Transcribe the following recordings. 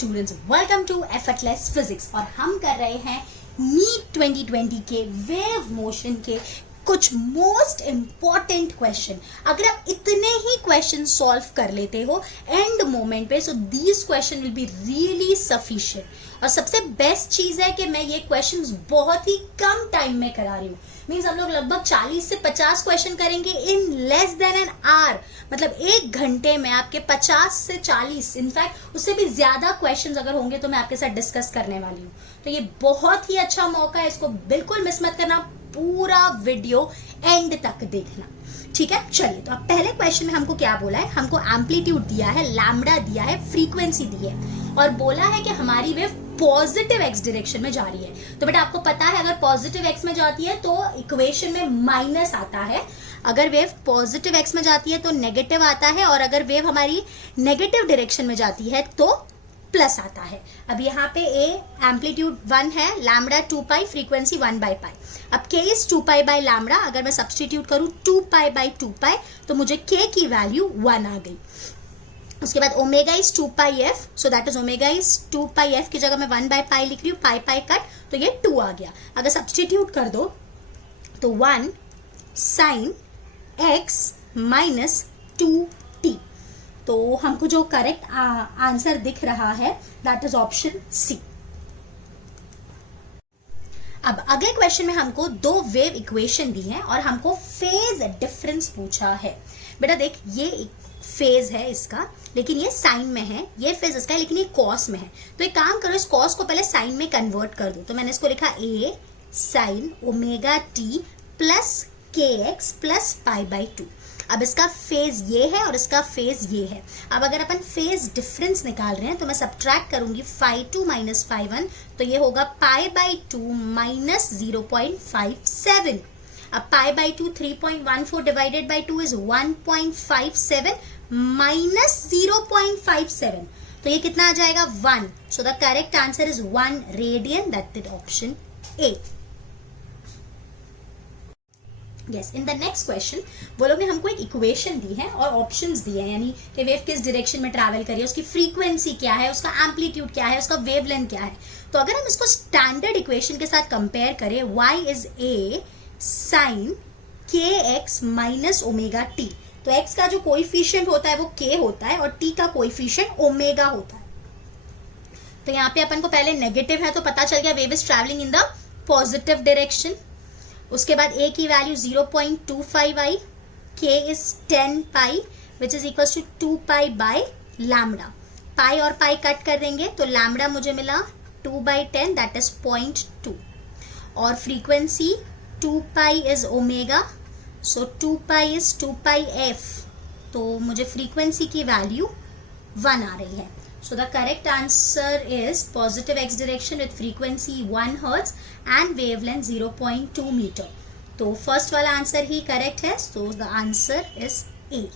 Students, welcome to effortless physics. और हम कर रहे हैं नीट 2020 के वेव मोशन के कुछ मोस्ट इंपॉर्टेंट क्वेश्चन। अगर आप इतने ही क्वेश्चन सॉल्व कर लेते हो एंड मोमेंट पे, so these question will be really sufficient. और सबसे बेस्ट चीज है कि मैं ये क्वेश्चंस बहुत ही कम टाइम में करा रही हूँ। मीन्स हम लोग लगभग 40 से 50 क्वेश्चन करेंगे in less than an hour. मतलब एक घंटे में आपके 50 से 40, इनफैक्ट उससे भी ज्यादा क्वेश्चंस अगर होंगे तो मैं आपके साथ डिस्कस करने वाली हूँ। तो ये बहुत ही अच्छा मौका है, इसको बिल्कुल मिस मत करना, पूरा वीडियो एंड तक देखना। ठीक है, चलिए। तो अब पहले क्वेश्चन में हमको क्या बोला है, हमको एम्पलीट्यूड दिया है, लैम्डा दिया है, फ्रीक्वेंसी दी है और बोला है कि हमारी वेव पॉजिटिव एक्स डायरेक्शन में जा रही है। तो बेटा आपको पता है अगर पॉजिटिव एक्स में जाती है तो इक्वेशन में माइनस आता है, अगर वेव पॉजिटिव एक्स में जाती है तो नेगेटिव आता है, और अगर वेव हमारी नेगेटिव डायरेक्शन में जाती है तो प्लस आता है। अब यहाँ पे ए एम्पलीट्यूड 1 है, lambda 2 pi, frequency 1 by pi. अब के इज 2 पाई बाई लैम्डा, अगर मैं सब्सटीट्यूट करूं 2 पाई बाई 2 पाई तो मुझे के की वैल्यू 1 आ गई। उसके बाद omega is 2 pi F, so that is omega is 2 pi F की जगह मैं 1 बाई पाई लिख रही हूँ, पाई पाई कट, तो ये 2 आ गया। अगर सब्सटीट्यूट कर दो तो 1 साइन एक्स माइनस 2t, तो हमको जो करेक्ट आंसर दिख रहा है दैट इज ऑप्शन सी। अब अगले क्वेश्चन में हमको दो वेव इक्वेशन दी है और हमको फेज डिफरेंस पूछा है। बेटा देख, ये फेज है इसका, लेकिन ये साइन में है, ये फेज इसका है लेकिन ये कॉस में है। तो एक काम करो, इस कॉस को पहले साइन में कन्वर्ट कर दो। तो मैंने इसको लिखा ए साइन ओमेगा टी प्लस के एक्स प्लस पाई बाई 2। अब इसका फेज ये है और इसका फेज ये है। अब अगर अपन फेज डिफरेंस निकाल रहे हैं तो मैं सब्ट्रैक्ट करूंगी phi2 माइनस phi1, तो ये होगा पाई बाई 2 माइनस 0.57। अब pi by 2 3.14 divided by 2 is 1.57 minus 0.57, तो ये कितना आ जाएगा 1। सो the correct answer is 1 radian, that is option A. Yes, in the next question वो लोग ने हमको एक इक्वेशन दी है और ऑप्शंस दिए हैं, यानी कि वेव किस डायरेक्शन में ट्रैवल करिए, उसकी फ्रीक्वेंसी क्या है, उसका एम्पलीट्यूड क्या है, उसका वेवलेंथ क्या है। तो अगर हम इसको स्टैंडर्ड इक्वेशन के साथ कंपेयर करें, y इज a साइन के एक्स माइनस ओमेगा टी, तो x का जो कोएफिशिएंट होता है वो k होता है और t का कोएफिशिएंट ओमेगा होता है। तो यहाँ पे अपन को पहले नेगेटिव है तो पता चल गया wave is travelling in the positive direction. उसके बाद a की वैल्यू 0.25 आई, k is 10 pi which is equal to 2 pi by lambda. Pi और पाई कट कर देंगे तो लैम्डा मुझे मिला 2 बाई 10, दैट इज 0.2। और frequency 2 pi is omega, so 2 pi is 2 pi F, तो मुझे फ्रीक्वेंसी की वैल्यू 1 आ रही है। So the correct answer is positive x direction with frequency 1 Hz and wavelength 0.2 meter. तो फर्स्ट वाला आंसर ही करेक्ट है, so the answer is A.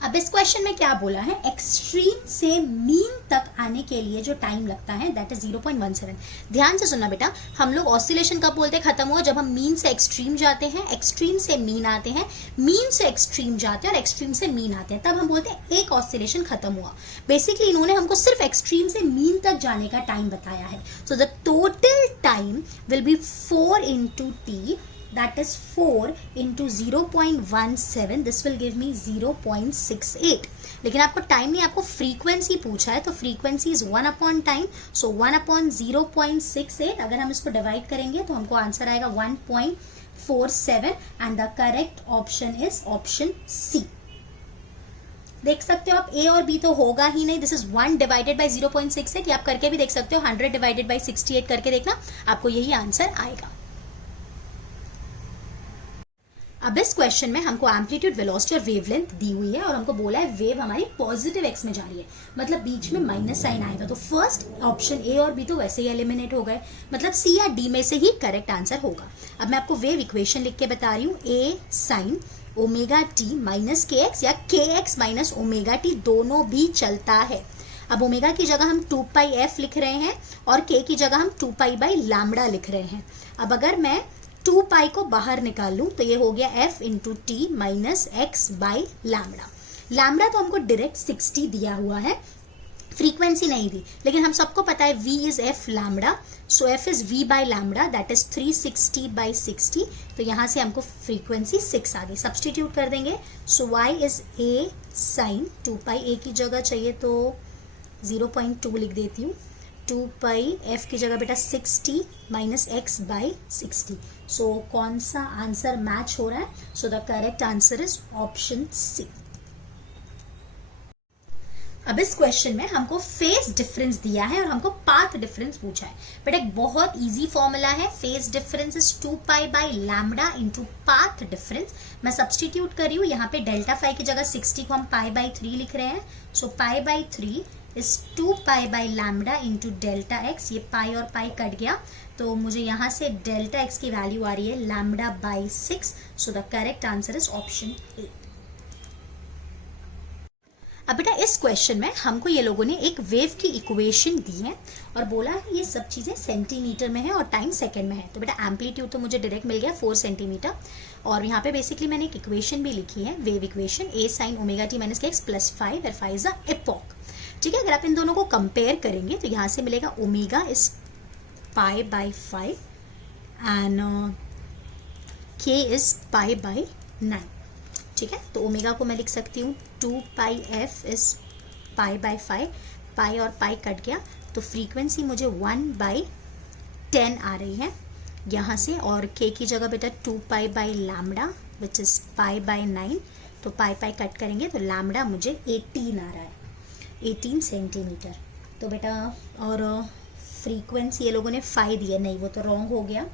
अब इस क्वेश्चन में क्या बोला है, एक्सट्रीम से मीन तक आने के लिए जो टाइम लगता है दैट इज 0.17। ध्यान से सुनना बेटा, हम लोग ऑसिलेशन कब बोलते हैं खत्म हुआ, जब हम मीन से एक्सट्रीम जाते हैं, एक्सट्रीम से मीन आते हैं, मीन से एक्सट्रीम जाते हैं और एक्सट्रीम से मीन आते हैं, तब हम बोलते हैं एक ऑसिलेशन खत्म हुआ। बेसिकली इन्होंने हमको सिर्फ एक्सट्रीम से मीन तक जाने का टाइम बताया है। So the total time will be 4 into t, that is 4 into 0.17, this will give me 0.68। लेकिन आपको टाइम नहीं, आपको फ्रीक्वेंसी पूछा है, तो frequency is 1 upon time, so 1 upon 0.68। अगर हम इसको डिवाइड करेंगे तो हमको आंसर आएगा 1.47 and the correct option is option C. देख सकते हो आप, ए और बी तो होगा ही नहीं, दिस इज 1 डिवाइडेड बाई 0.68। आप करके भी देख सकते हो, 100 डिवाइडेड बाई 68 करके देखना, आपको यही आंसर आएगा। अब इस क्वेश्चन में हमको एम्पलीट्यूड, वेलोसिटी और वेवलेंथ दी हुई है और हमको बोला है वेव हमारी पॉजिटिव एक्स में जा रही है, मतलब बीच में माइनस साइन आएगा। तो फर्स्ट ऑप्शन ए और बी तो वैसे ही एलिमिनेट हो गए, मतलब सी या डी में से ही करेक्ट आंसर होगा। अब मैं आपको वेव इक्वेशन लिख के बता रही हूँ, ए sign omega t minus k x या के एक्स माइनस ओमेगा टी, दोनों भी चलता है। अब ओमेगा की जगह हम 2 पाई एफ लिख रहे हैं और के की जगह हम 2 पाई बाई लैम्डा लिख रहे हैं। अब अगर मैं 2 पाई को बाहर निकाल लूं तो ये हो गया f into T minus x by lambda. Lambda तो हमको डायरेक्ट 60 दिया हुआ है, फ्रीक्वेंसी नहीं दी, लेकिन हम सबको पता है v is f lambda, so f is v by lambda, that is 360 by 60. तो यहाँ से हमको फ्रीक्वेंसी 6 आ गई, सब्सटीट्यूट कर देंगे. So y is a sine 2 pi, a की जगह चाहिए तो 0.2 लिख देती हूँ. 2 पाई f की जगह बेटा 60 माइनस x बाई 60. सो कौन सा आंसर मैच हो रहा है? So the correct answer is option C. अब इस क्वेश्चन में हमको फेज डिफरेंस दिया है और हमको पाथ डिफरेंस पूछा है. बट एक बहुत इजी फॉर्मूला है, phase difference is 2 pi by lambda into path difference. मैं सब्सटीट्यूट कर रही हूँ, यहाँ पे डेल्टा फाई की जगह 60 को हम पाई बाई 3 लिख रहे हैं. So pi by 3 is 2 pi by lambda into delta x. ये पाई और पाई कट गया, तो मुझे यहाँ से डेल्टा एक्स की वैल्यू आ रही है lambda by 6. So the correct answer is option ए. अब बेटा इस क्वेश्चन में हमको ये लोगों ने एक वेव की इक्वेशन दी है और बोला है ये सब चीजें सेंटीमीटर में है और टाइम सेकंड में है. तो बेटा एम्पलीट्यूड तो मुझे डायरेक्ट मिल गया 4 सेंटीमीटर, और यहाँ पे बेसिकली मैंने एक इक्वेशन भी लिखी है, wave equation a sine omega t minus k x plus 5 where 5 is a epoch. ठीक है, अगर आप इन दोनों को कंपेयर करेंगे तो यहाँ से मिलेगा omega is pi by 5 and k is pi by 9. ठीक है, तो ओमेगा को मैं लिख सकती हूँ 2 पाई एफ इज पाई बाई 5, पाई और पाई कट गया, तो फ्रीक्वेंसी मुझे 1 बाई 10 आ रही है यहाँ से, और के की जगह बेटा 2 pi by lambda which is pi by 9. तो पाई पाई कट करेंगे तो लैम्बडा मुझे 18 आ रहा है, 18 सेंटीमीटर. तो बेटा और फ्रीक्वेंसी ये लोगों ने 5 दी है, नहीं वो तो रॉन्ग हो गया.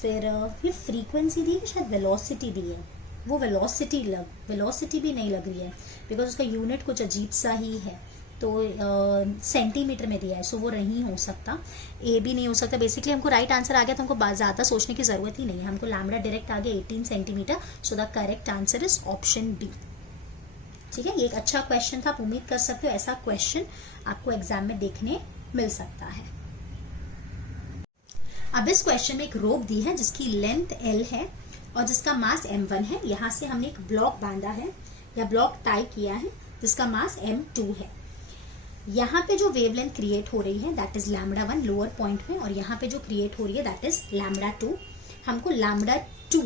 फिर ये फ्रीक्वेंसी दी है, शायद वेलोसिटी दी है, वो वेलोसिटी भी नहीं लग रही है बिकॉज उसका यूनिट कुछ अजीब सा ही है. तो सेंटीमीटर में दिया है, सो वो नहीं हो सकता, ए भी नहीं हो सकता. बेसिकली हमको राइट आंसर आ गया तो हमको ज़्यादा सोचने की ज़रूरत ही नहीं है, हमको लैम्बडा डायरेक्ट आ गया 18 centimetre. So the correct answer is option B. ठीक है, ये एक अच्छा क्वेश्चन था, आप उम्मीद कर सकते हो ऐसा क्वेश्चन आपको एग्जाम में देखने मिल सकता है. अब इस क्वेश्चन में एक रोप दी है जिसकी लेंथ L है और जिसका मास m1 है. यहाँ से हमने एक ब्लॉक बांधा है या ब्लॉक टाई किया है जिसका मास m2 है. यहाँ पे जो वेवलेंथ क्रिएट हो रही है that is lambda 1 lower point में, और यहाँ पे जो क्रिएट हो रही है दैट इज लैम्बडा 2. हमको लैम्बडा 2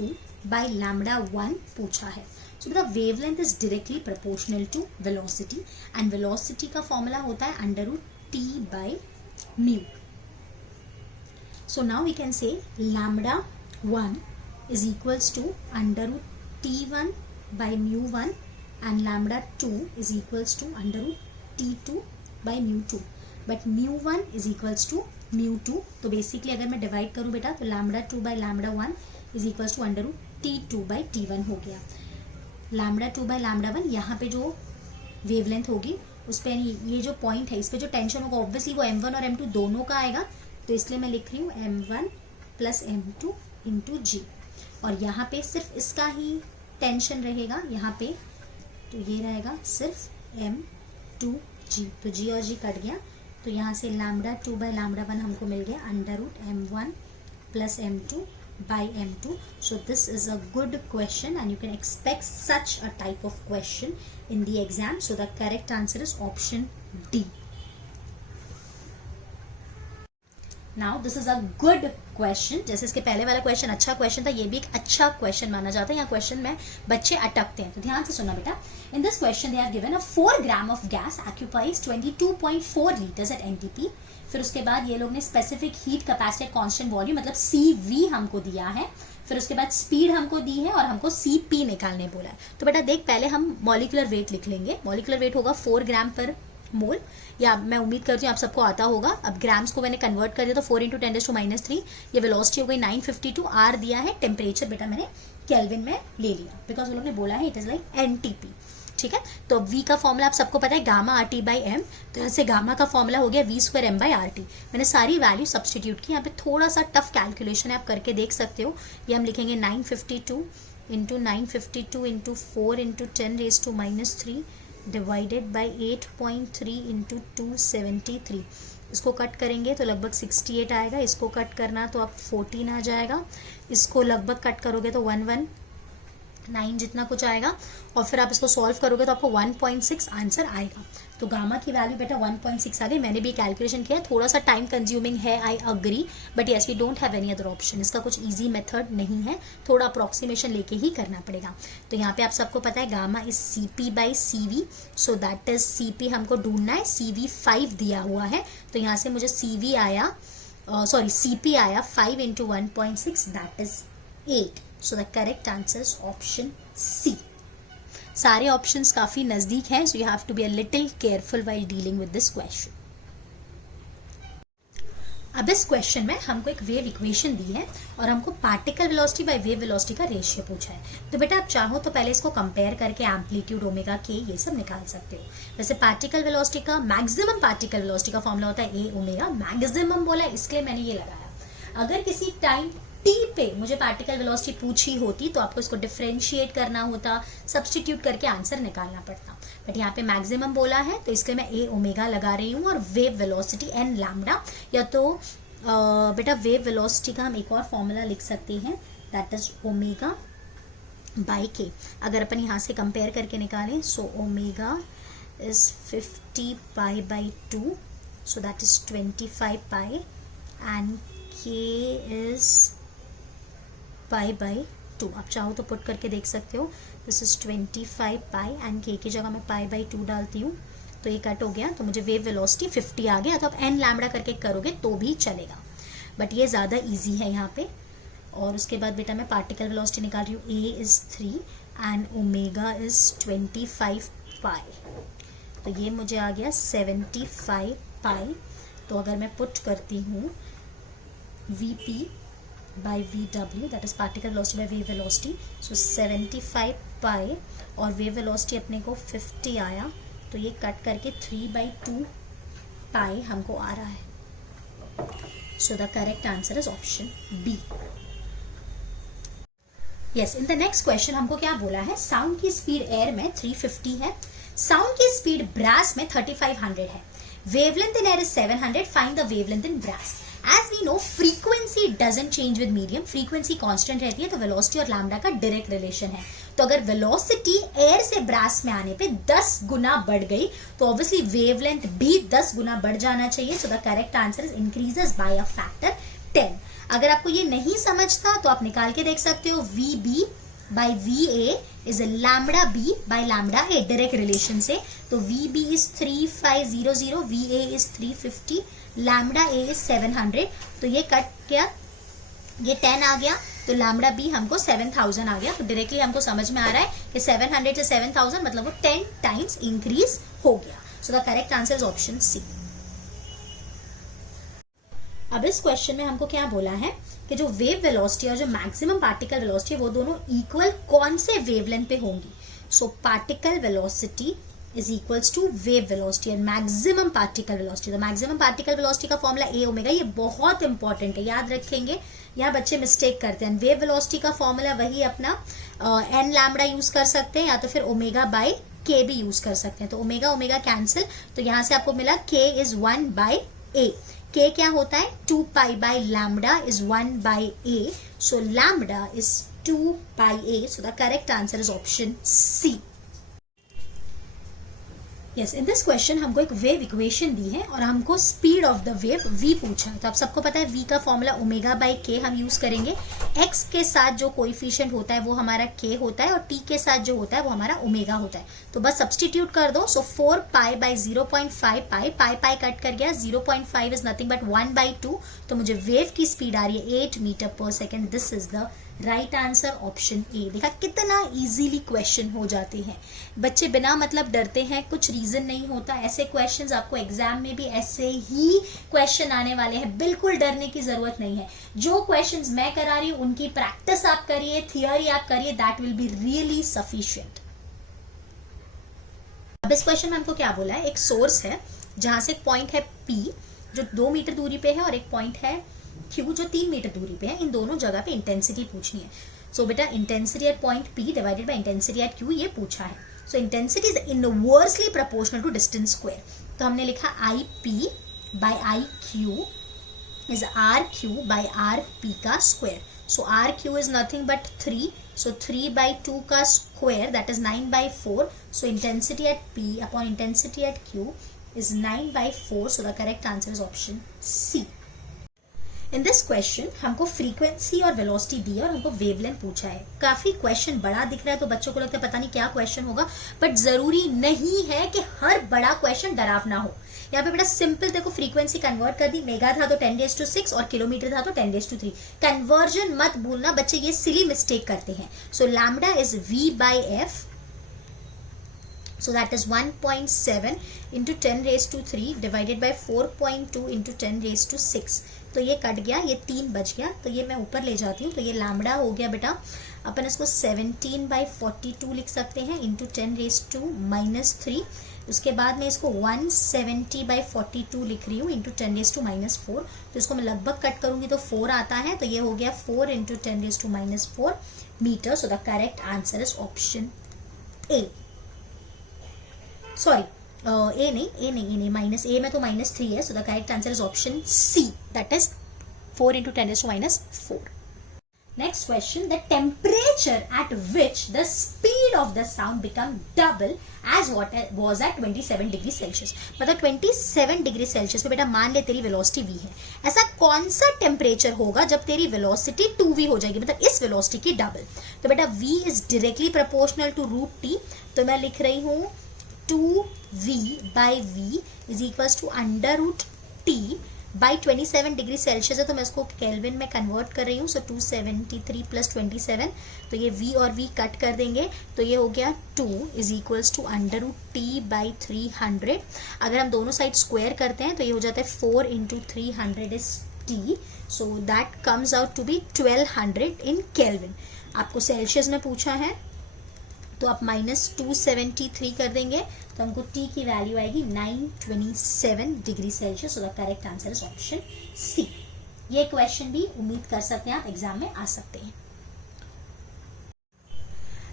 बाई लैम्बडा 1 पूछा है. So the wavelength is directly proportional to velocity and velocity का फॉर्मूला होता है under root t by mu. So now we can say lambda 1 is equals to under root t1 by mu1 and lambda 2 is equals to under root t2 by mu2, but mu1 is equals to mu2. तो basically अगर मैं divide करूँ बेटा तो lambda 2 by lambda 1 is equals to under root t2 by t1 हो गया. lambda 2 by lambda 1 यहाँ पे जो वेवलेंथ होगी उस पर ये जो पॉइंट है इस पर जो टेंशन होगा ऑब्वियसली वो m1 और m2 दोनों का आएगा, तो इसलिए मैं लिख रही हूँ m1 प्लस m2 इंटू जी. और यहाँ पे सिर्फ इसका ही टेंशन रहेगा यहाँ पे, तो ये रहेगा सिर्फ m2g. तो g और g कट गया, तो यहाँ से लैम्बडा 2 बाई लैम्बडा 1 हमको मिल गया under root m1 plus m2 by m2. So this is a good question and you can expect such a type of question in the exam. So the correct answer is option D. Now this is a good question. जैसे इसके पहले वाला question अच्छा question था, ये भी एक अच्छा क्वेश्चन माना जाता है. यहाँ क्वेश्चन में बच्चे अटकते हैं, तो ध्यान से सुनना बेटा. In this question they have given a 4 gram of gas occupies 22.4 litres at NTP. फिर उसके बाद ये लोग ने specific heat capacity at constant volume मतलब CV हमको दिया है. फिर उसके बाद स्पीड हमको दी है और हमको CP निकालने बोला है. तो बेटा देख, पहले हम मॉलिक्यूलर वेट लिख लेंगे. मॉलिक्यूलर वेट होगा 4 ग्राम पर मोल, या मैं उम्मीद करती हूँ आप सबको आता होगा. अब ग्राम्स को मैंने कन्वर्ट कर दिया तो 4 × 10⁻³ ये वेलोसिटी हो गई 952. आर दिया है, टेम्परेचर बेटा मैंने केल्विन में ले लिया बिकॉज वो लोग ने बोला है इट इज लाइक एनटीपी. ठीक है, तो V का फॉर्मूला आप सबको पता है गामा RT बाई एम. तो यहाँ से गामा का फॉर्मूला हो गया V² m बाई RT. मैंने सारी वैल्यू सब्सटीट्यूट की. यहाँ पे थोड़ा सा टफ कैलकुलेशन है, आप करके देख सकते हो. ये हम लिखेंगे 952 into 952 into 4 into 10⁻³ divided by 8.3 into 273. इसको कट करेंगे तो लगभग 68 आएगा. इसको कट करना तो आप 14 आ जाएगा. इसको लगभग कट करोगे तो 11 9 जितना कुछ आएगा, और फिर आप इसको सॉल्व करोगे तो आपको 1.6 आंसर आएगा। तो गामा की वैल्यू बेटा 1.6 आ गई। मैंने भी कैलकुलेशन किया, थोड़ा सा टाइम कंज्यूमिंग है, I agree, but yes we don't have any other option. इसका कुछ इजी मेथड नहीं है, थोड़ा अप्रोक्सीमेशन लेके ही करना पड़ेगा। तो यहाँ पे आप सबको पता है gamma is CP/CV, so that is CP हमको ढूंढना है, CV 5 दिया हुआ है, तो यहाँ से मुझे CV आया, CP आया 5 into 1.6, that is 8। So the correct answer is option C। सारे ऑप्शंस काफी नजदीक हैं, so you have to be a little careful while dealing with this question. अब इस क्वेश्चन में हमको एक वेव इक्वेशन दी है और हमको particle velocity by wave velocity का रेशियो पूछा है। तो बेटा आप चाहो तो पहले इसको कंपेयर करके एम्पलीट्यूड, ओमेगा के, ये सब निकाल सकते हो। वैसे पार्टिकल वेलोसिटी का, मैक्सिमम पार्टिकल वेलोसिटी का फॉर्मूला होता है A ओमेगा, मैक्सिमम बोला इसलिए मैंने ये लगाया। अगर किसी टाइम टी पे मुझे पार्टिकल वेलोसिटी पूछी होती तो आपको इसको डिफरेंशिएट करना होता, सब्सटीट्यूट करके आंसर निकालना पड़ता, बट यहाँ पे मैक्सिमम बोला है तो इसलिए मैं A ओमेगा लगा रही हूँ, और वेव वेलोसिटी n लैम्डा, या तो बेटा वेव वेलोसिटी का हम एक और फॉर्मूला लिख सकते हैं, दैट इज ओमेगा बाई के। अगर अपन यहाँ से कंपेयर करके निकालें, so omega is 50 pi by 2, so that is 25 pi, and के इज पाई बाई 2। आप चाहो तो पुट करके देख सकते हो, दिस इज 25 पाई एंड के की जगह मैं पाई बाई 2 डालती हूँ, तो ये कट हो गया, तो मुझे वेव वेलोसिटी 50 आ गया। तो आप n लैम्डा करके करोगे तो भी चलेगा, बट ये ज़्यादा इजी है यहाँ पे। और उसके बाद बेटा मैं पार्टिकल वेलोसिटी निकाल रही हूँ, A is 3 and omega is 25 पाई, तो ये मुझे आ गया 75 पाई। तो अगर मैं पुट करती हूँ VP by VW, that is particle velocity by wave velocity, so 75 पाई और वेव वेलोसिटी अपने को 50 आया, तो ये कट करके 3/2 पाई हमको आ रहा है। So the correct answer is option B। Yes, in the next question हमको क्या बोला है, साउंड की स्पीड एयर में 350 है, साउंड की स्पीड ब्रास में 3500 है, wavelength in air is 700, find the wavelength in brass. As we know, frequency doesn't change with medium, frequency constant रहती है, तो velocity और lambda का direct relation है। तो अगर velocity air से brass में आने पे 10 गुना बढ़ गई, तो obviously wavelength भी 10 गुना बढ़ जाना चाहिए। So the correct answer is increases by a factor 10। अगर आपको ये नहीं समझता तो आप निकाल के देख सकते हो, VB by VA is a lambda B by lambda A, direct relation से। तो VB is 3500, VA is 350, lambda A is 700, तो ये कट किया, ये 10 आ गया, तो लैम्डा B हमको 7000 आ गया। तो डायरेक्टली हमको समझ में आ रहा है कि 700 से 7000 मतलब वो 10 टाइम्स इंक्रीज हो गया। सो the correct answer is option C। अब इस क्वेश्चन में हमको क्या बोला है कि जो वेव वेलोसिटी और जो मैक्सिमम पार्टिकल वेलोसिटी है वो दोनों इक्वल कौन से वेवलेंथ पे होंगी। So particle velocity is equals to wave velocity and maximum particle velocity। तो maximum particle velocity का फॉर्मूला A ओमेगा, ये बहुत इंपॉर्टेंट है, याद रखेंगे, यहाँ बच्चे मिस्टेक करते हैं। वेव वेलोसिटी का फॉर्मूला वही अपना n लैम्डा यूज कर सकते हैं, या तो फिर ओमेगा बाई k भी यूज कर सकते हैं। तो ओमेगा ओमेगा कैंसिल, तो यहाँ से आपको मिला k is 1 by a। k क्या होता है, 2 pi by lambda is 1 by a, so lambda is 2 pi a। So the correct answer is option C। Yes, in this question हमको एक वेव इक्वेशन दी है और हमको speed of the wave v पूछा है। तो आप सबको पता है v का फॉर्मूला ओमेगा बाई के हम यूज करेंगे। x के साथ जो कोएफिशिएंट होता है वो हमारा k होता है, और t के साथ जो होता है वो हमारा ओमेगा होता है। तो बस सब्सटीट्यूट कर दो, सो 4 pi by 0.5 pi, pi pi cut कर गया, 0.5 इज नथिंग बट 1/2, तो मुझे वेव की स्पीड आ रही है 8 मीटर पर second. This is the right answer option A. देखा कितना इजीली क्वेश्चन हो जाते हैं, बच्चे बिना मतलब डरते हैं, कुछ रीजन नहीं होता। ऐसे क्वेश्चंस आपको एग्जाम में भी ऐसे ही क्वेश्चन आने वाले हैं, बिल्कुल डरने की जरूरत नहीं है। जो क्वेश्चंस मैं करा रही हूं उनकी प्रैक्टिस आप करिए, थियरी आप करिए, that will be really sufficient. अब इस क्वेश्चन में हमको क्या बोला है, एक सोर्स है जहां से एक पॉइंट है P जो 2 मीटर दूरी पे है, और एक पॉइंट है Q जो 3 मीटर दूरी पे है। इन दोनों जगह पे इंटेंसिटी पूछनी है। सो बेटा intensity at point P divided by intensity at Q ये पूछा है। So intensity is inversely proportional to distance square. तो हमने लिखा IP by IQ is RQ by RP का square. So RQ is nothing but 3. So 3 by 2 का square, that is 9 by 4. So intensity at P upon intensity at Q is 9 by 4. So the correct answer is option C. In this question हमको frequency और velocity दी है और हमको wavelength पूछा है. काफी question बड़ा दिख रहा है तो बच्चों को लगता है पता नहीं क्या क्वेश्चन होगा, बट जरूरी नहीं है कि हर बड़ा क्वेश्चन डरावना हो. यहाँ पे बेटा सिंपल देखो, फ्रीक्वेंसी कन्वर्ट कर दी, मेगा था तो 10⁻⁶ और किलोमीटर था तो 10⁻3. कन्वर्जन मत भूलना बच्चे, ये सिली मिस्टेक करते हैं. सो lambda is V/F. So that is 1.7 into 10⁻³ divided by 4.2 into 10⁻⁶. तो ये कट गया, ये 3 बच गया, तो ये मैं ऊपर ले जाती हूँ. तो ये लैम्डा हो गया बेटा, अपन इसको 17/42 लिख सकते हैं इंटू 10⁻⁻3. उसके बाद मैं इसको 170/42 लिख रही हूँ इंटू 10⁻⁻4. तो इसको मैं लगभग कट करूंगी तो 4 आता है, तो ये हो गया 4 into 10⁻⁻4 metre. So the correct answer is option A. Sorry, A नहीं, माइनस ए में तो -3 है. So the correct answer is option C, that is 4 into 10⁻⁻4. Next question, the temperature at which the speed of the sound become double as what was at 27 degree Celsius. मतलब 27 degree Celsius पे बेटा मान ले तेरी velocity v है. ऐसा कौन सा टेम्परेचर होगा जब तेरी वेलोसिटी 2v हो जाएगी, मतलब इस वेलोसिटी की डबल. तो बेटा v is directly proportional to √t. तो मैं लिख रही हूँ 2v/v is equals to √t by 27 degree Celsius है, तो मैं इसको केल्विन में कन्वर्ट कर रही हूँ. सो 273 + 27, तो ये v और v कट कर देंगे, तो ये हो गया 2 इज इक्वल्स टू √t/300. अगर हम दोनों साइड स्क्वायर करते हैं तो ये हो जाता है 4 into 300 is t. So that comes out to be 1200 in kelvin. आपको सेल्सियस में पूछा है तो आप -273 कर देंगे तो हमको t की वैल्यू आएगी 927 degree Celsius. So the correct answer is option C. ये क्वेश्चन भी उम्मीद कर सकते हैं आप एग्जाम में आ सकते हैं.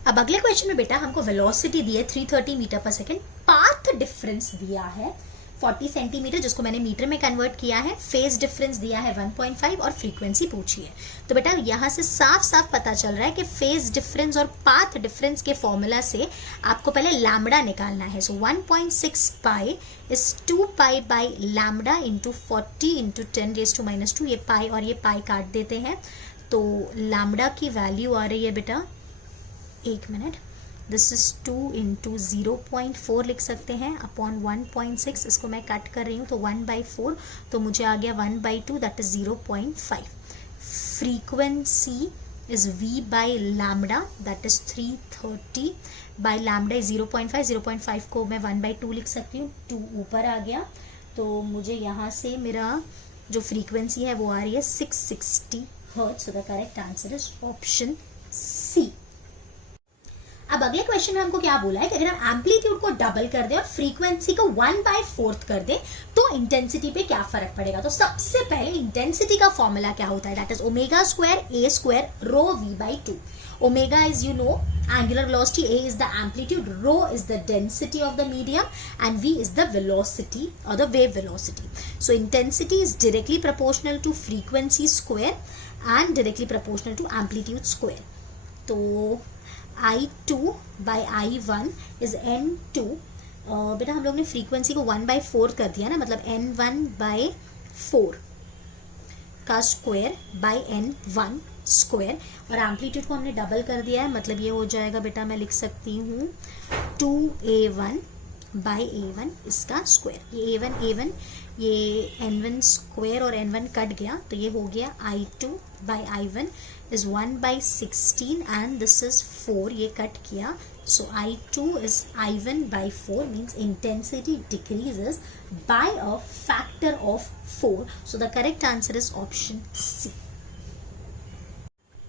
अब अगले क्वेश्चन में बेटा हमको वेलोसिटी दी है 330 मीटर पर सेकेंड, पाथ डिफरेंस दिया है 40 सेंटीमीटर जिसको मैंने मीटर में कन्वर्ट किया है, फेज डिफरेंस दिया है 1.5 और फ्रीक्वेंसी पूछी है. तो बेटा यहाँ से साफ साफ पता चल रहा है कि फेज डिफरेंस और पाथ डिफरेंस के फॉर्मूला से आपको पहले लैम्डा निकालना है. सो 1.6 pi is 2 pi by lambda into 40 into 10⁻². ये पाई और ये पाई काट देते हैं, तो लैम्डा की वैल्यू आ रही है बेटा, एक मिनट, दिस इज 2 इंटू 0.4 लिख सकते हैं अपॉन 1.6. इसको मैं कट कर रही हूँ तो 1/4, तो मुझे आ गया 1/2 that is 0.5. Frequency is v by lambda that is 330 by lambda is 0.5. 0.5 को मैं 1/2 लिख सकती हूँ, 2 ऊपर आ गया, तो मुझे यहाँ से मेरा जो फ्रीक्वेंसी है वो आ रही है 660 hertz. So the correct answer is option C. अब अगले क्वेश्चन में हमको क्या बोला है कि अगर हम एम्पलीट्यूड को डबल कर दे और फ्रीक्वेंसी को 1/4 कर दे तो इंटेंसिटी पे क्या फर्क पड़ेगा. तो सबसे पहले इंटेंसिटी का फॉर्मूला क्या होता है, that is ω²a² ρv/2. Omega is you know angular velocity, a is the amplitude, rho is the density of the medium and v is the velocity or the wave velocity. So intensity is directly proportional to frequency square and directly proportional to amplitude square. तो I2 by I1 is N2. बेटा हम लोग ने frequency को 1/4 कर दिया ना, मतलब N1/4 का स्क्वायर बाई N1 स्क्वायर, और एम्पलीट्यूड को हमने डबल कर दिया है, मतलब ये हो जाएगा बेटा, मैं लिख सकती हूँ 2A1 बाई A1 इसका स्क्वायर. ये A1 ये N1 स्क्वायर और N1 कट गया, तो ये हो गया I2 by I1 is 1/16 and this is 4, ये कट किया, so I2 is I1/4 means intensity decreases by a factor of 4. So the correct answer is option C.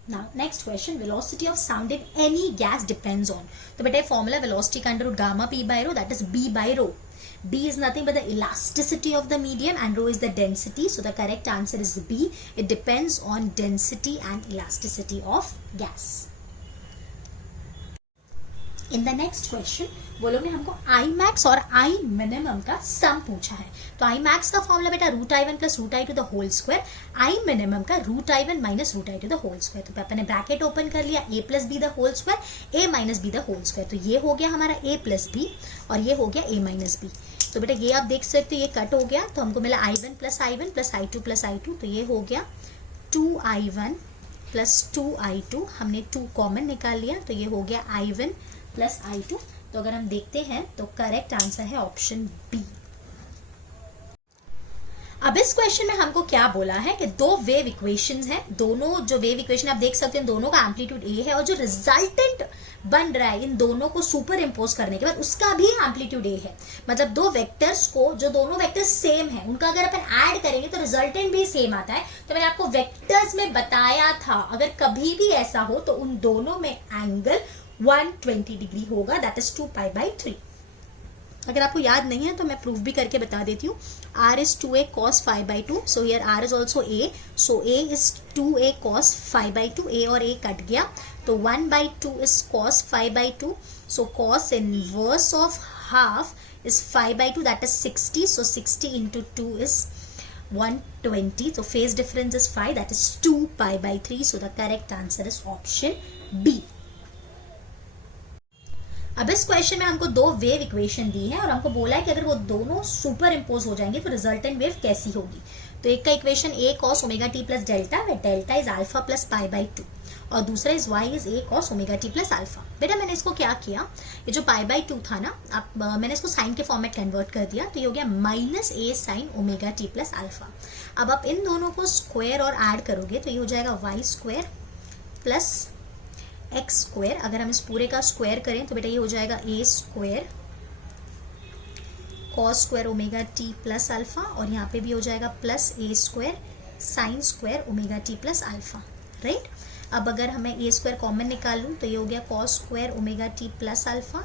Now next question, velocity of sound in any gas depends on. तो बेटा formula velocity का under root gamma p by rho, that is b by rho. B is nothing but the elasticity of the medium and rho is the density. So the correct answer is B. It depends on density and elasticity of gas. In the next question वो लोग ने हमको I max और आई minimum का सम पूछा है। तो I max का फॉर्मूला बेटा root I one plus root I two the whole square, I minimum का root I one minus root I two the whole square. तो पापा ने ब्रैकेट ओपन कर लिया, A plus B the whole square, A minus B the whole square. तो ये हो गया हमारा ए प्लस बी और ये हो गया ए माइनस बी। तो बेटा ये आप देख सकते हो ये कट हो गया, तो हमको मिला I one plus I two plus I two. तो ये हो गया 2i1 प्लस 2i2, हमने 2 कॉमन निकाल लिया, तो ये हो गया i1 प्लस i2। तो अगर हम देखते हैं तो करेक्ट आंसर है ऑप्शन बी। अब इस क्वेश्चन में हमको क्या बोला है कि दो वेव इक्वेशंस हैं, दोनों जो वेव इक्वेशन आप देख सकते हैं दोनों का एम्पलीट्यूड ए है और जो रिजल्टेंट बन रहा है इन दोनों को सुपर इम्पोज करने के बाद उसका भी एम्पलीट्यूड ए है। मतलब दो वेक्टर्स को, जो दोनों वेक्टर्स सेम है, उनका अगर अपन ऐड करेंगे तो रिजल्टेंट भी सेम आता है। तो मैंने आपको वेक्टर्स में बताया था अगर कभी भी ऐसा हो तो उन दोनों में एंगल 120 डिग्री होगा, दैट इज 2π/3। अगर आपको याद नहीं है तो मैं प्रूफ भी करके बता देती हूँ। r is 2a cos 5/2, so here r is also a, so a is 2a cos 5/2, a और a कट गया तो 1/2 is cos 5/2, so cos inverse of half is 5/2, that is 60, so 60 into 2 is 120, so phase difference is 5, that is 2π/3, so the correct answer is option B। अब इस question में हमको दो wave equation दी है और हमको बोला है कि अगर वो दोनों सुपर इम्पोज हो जाएंगे तो रिजल्टेंट वेव कैसी होगी। तो एक का equation a cos omega t plus delta, where delta is alpha plus π/2 और दूसरा is y is a cos omega t plus alpha. बेटा मैंने इसको क्या किया, ये जो π/2 था ना, अब मैंने इसको साइन के फॉर्मेट कन्वर्ट कर दिया, तो ये हो गया minus a sine omega t plus alpha. अब आप इन दोनों को स्क्वायर और ऐड करोगे तो ये हो जाएगा y square plus x square. अगर हम इस पूरे का स्क्वायर करें तो बेटा ये हो जाएगा A square cos square omega t plus alpha और यहाँ पे भी हो जाएगा plus A square sine square omega t plus alpha, right. अब अगर हमें ए स्क्वायर कॉमन निकाल लूँ तो ये हो गया cos square omega t plus alpha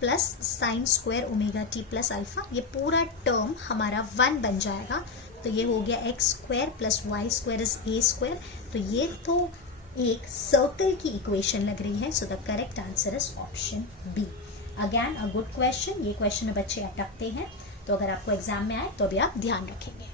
plus sign square omega t plus alpha. ये पूरा टर्म हमारा 1 बन जाएगा, तो ये हो गया x square plus y square is a square. तो ये तो एक सर्कल की इक्वेशन लग रही है, so the correct answer is option B. Again a good question, ये क्वेश्चन में बच्चे अटकते हैं, तो अगर आपको एग्जाम में आए तो भी आप ध्यान रखेंगे।